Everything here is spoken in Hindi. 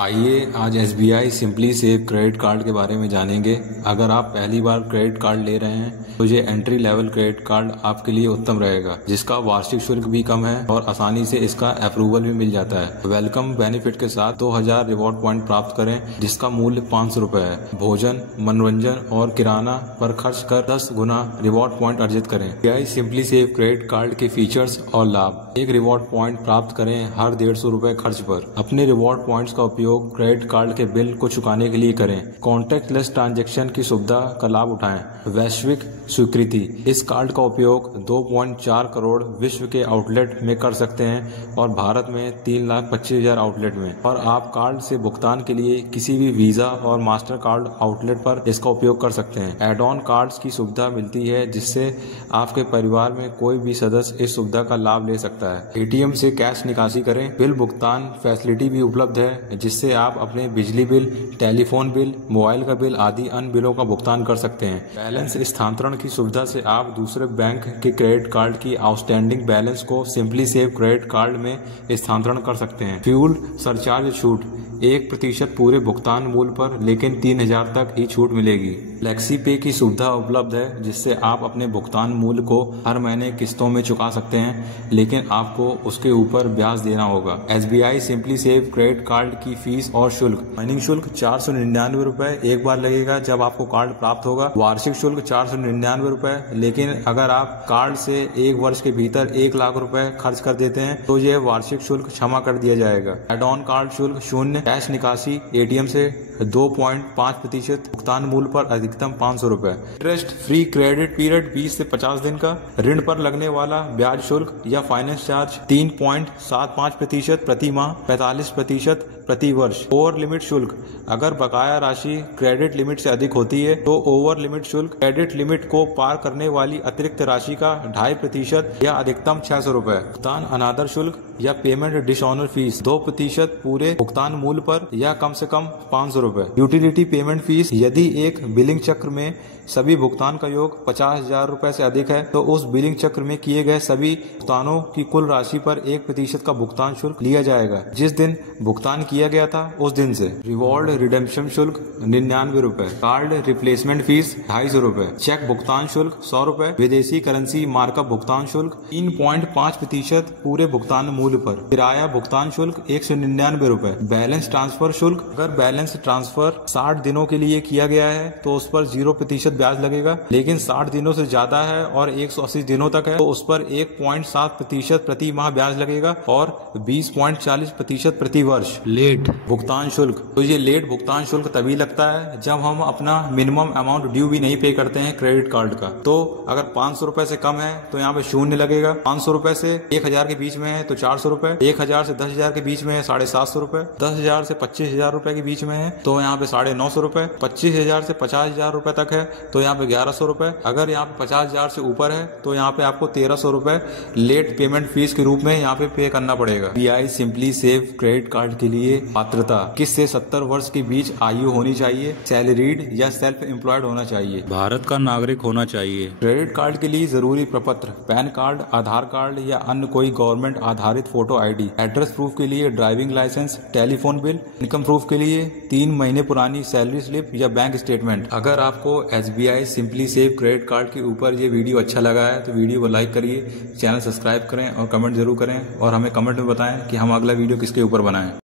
आइए आज SBI simply save credit card के बारे में जानेंगे। अगर आप पहली बार क्रेडिट कार्ड ले रहे हैं तो ये एंट्री लेवल क्रेडिट कार्ड आपके लिए उत्तम रहेगा, जिसका वार्षिक शुल्क भी कम है और आसानी से इसका अप्रूवल भी मिल जाता है। वेलकम बेनिफिट के साथ 2000 रिवॉर्ड पॉइंट प्राप्त करें, जिसका मूल्य 500 रुपए है। भोजन, मनोरंजन और किराना पर खर्च कर 10 गुना रिवॉर्ड पॉइंट अर्जित करें। SBI simply save credit card के फीचर्स और लाभ। एक रिवॉर्ड पॉइंट प्राप्त करें हर 150 रुपए खर्च पर। अपने रिवॉर्ड पॉइंट्स का उपयोग क्रेडिट कार्ड के बिल को चुकाने के लिए करें। कॉन्टैक्टलेस ट्रांजैक्शन की सुविधा का लाभ उठाएं। वैश्विक स्वीकृति। इस कार्ड का उपयोग 2.4 करोड़ विश्व के आउटलेट में कर सकते हैं और भारत में 3,25,000 आउटलेट में। और आप कार्ड से भुगतान के लिए किसी भी वीजा और मास्टर कार्ड आउटलेट पर इसका उपयोग कर सकते हैं। एड ऑन कार्ड्स की सुविधा मिलती है, जिससे आपके परिवार में कोई भी सदस्य इस सुविधा का लाभ ले सकता है। ATM से कैश निकासी करें। बिल भुगतान फैसिलिटी भी उपलब्ध है, जिससे आप अपने बिजली बिल, टेलीफोन बिल, मोबाइल का बिल आदि अन्य बिलों का भुगतान कर सकते हैं। बैलेंस स्थानांतरण की सुविधा से आप दूसरे बैंक के क्रेडिट कार्ड की आउटस्टैंडिंग बैलेंस को सिंपली सेव क्रेडिट कार्ड में स्थानांतरण कर सकते हैं। फ्यूल सरचार्ज छूट 1% पूरे भुगतान मूल्य पर, लेकिन 3000 तक ही छूट मिलेगी। फ्लेक्सी पे की सुविधा उपलब्ध है, जिससे आप अपने भुगतान मूल्य को हर महीने किस्तों में चुका सकते हैं, लेकिन आपको उसके ऊपर ब्याज देना होगा। SBI simply save credit card की फीस और शुल्क। ज्वाइनिंग शुल्क 499 रुपए एक बार लगेगा जब आपको कार्ड प्राप्त होगा। वार्षिक शुल्क 499 रुपए, लेकिन अगर आप कार्ड से 1 वर्ष के भीतर 1 लाख रुपए खर्च कर देते हैं तो यह वार्षिक शुल्क क्षमा कर दिया जाएगा। एड ऑन कार्ड शुल्क 0। कैश निकासी ATM से 2.5% भुगतान मूल्य पर अधिकतम 500 रुपए। इंटरेस्ट फ्री क्रेडिट पीरियड 20 से 50 दिन का। ऋण पर लगने वाला ब्याज शुल्क या फाइनेंस चार्ज 3.75% प्रति माह, 45% प्रति वर्ष। ओवर लिमिट शुल्क। अगर बकाया राशि क्रेडिट लिमिट से अधिक होती है तो ओवर लिमिट शुल्क क्रेडिट लिमिट को पार करने वाली अतिरिक्त राशि का 2.5% या अधिकतम 600 रुपए। भुगतान अनादर शुल्क या पेमेंट डिसऑनर फीस 2% पूरे भुगतान मूल्य पर या कम से कम 500 रुपए। Utility payment fees. यदि एक बिलिंग चक्र में सभी भुगतान का योग 50,000 रुपए से अधिक है तो उस बिलिंग चक्र में किए गए सभी भुगतानों की कुल राशि पर 1% का भुगतान शुल्क लिया जाएगा, जिस दिन भुगतान किया गया था उस दिन से। रिवॉर्ड रिडेम्पशन शुल्क 99 रुपए। कार्ड रिप्लेसमेंट फीस 250 रुपए। चेक भुगतान शुल्क 100 रुपए। विदेशी करेंसी मार्कअप भुगतान शुल्क 3.5% पूरे भुगतान मूल्य पर। किराया भुगतान शुल्क 199 रुपए। बैलेंस ट्रांसफर शुल्क। अगर बैलेंस ट्रांसफर 60 दिनों के लिए किया गया है तो उस पर 0% ब्याज लगेगा, लेकिन 60 दिनों से ज्यादा है और 180 दिनों तक है तो उस पर 1.7% प्रति माह ब्याज लगेगा और 20.40% प्रति वर्ष। लेट भुगतान शुल्क। तो ये लेट भुगतान शुल्क तभी लगता है जब हम अपना मिनिमम अमाउंट ड्यू भी नहीं पे करते हैं क्रेडिट कार्ड का। तो अगर 500 रुपए से कम है तो यहाँ पे 0 लगेगा। 500 रुपए से 1000 के बीच में है तो 400 रुपए। 1000 से 10,000 के बीच में है 750 रुपए। 10,000 से 25,000 रुपए के बीच में है तो यहाँ पे 950 रुपए। 25,000 से 50,000 रुपए तक है तो यहाँ पे 1100 रुपए। अगर यहाँ पे 50,000 से ऊपर है तो यहाँ पे आपको 1300 रुपए लेट पेमेंट फीस के रूप में यहाँ पे पे करना पड़ेगा। SBI simply save credit card के लिए पात्रता। 21 से 70 वर्ष के बीच आयु होनी चाहिए। सैलरीड या सेल्फ एम्प्लॉयड होना चाहिए। भारत का नागरिक होना चाहिए। क्रेडिट कार्ड के लिए जरूरी प्रपत्र पैन कार्ड, आधार कार्ड या अन्य कोई गवर्नमेंट आधारित फोटो ID। एड्रेस प्रूफ के लिए driving licence, telephone bill. Income proof के लिए 3 महीने पुरानी सैलरी स्लिप या बैंक स्टेटमेंट। अगर आपको SBI simply save credit card के ऊपर ये वीडियो अच्छा लगा है तो वीडियो को लाइक करिए, चैनल सब्सक्राइब करें और कमेंट जरूर करें और हमें कमेंट में बताएं कि हम अगला वीडियो किसके ऊपर बनाएं।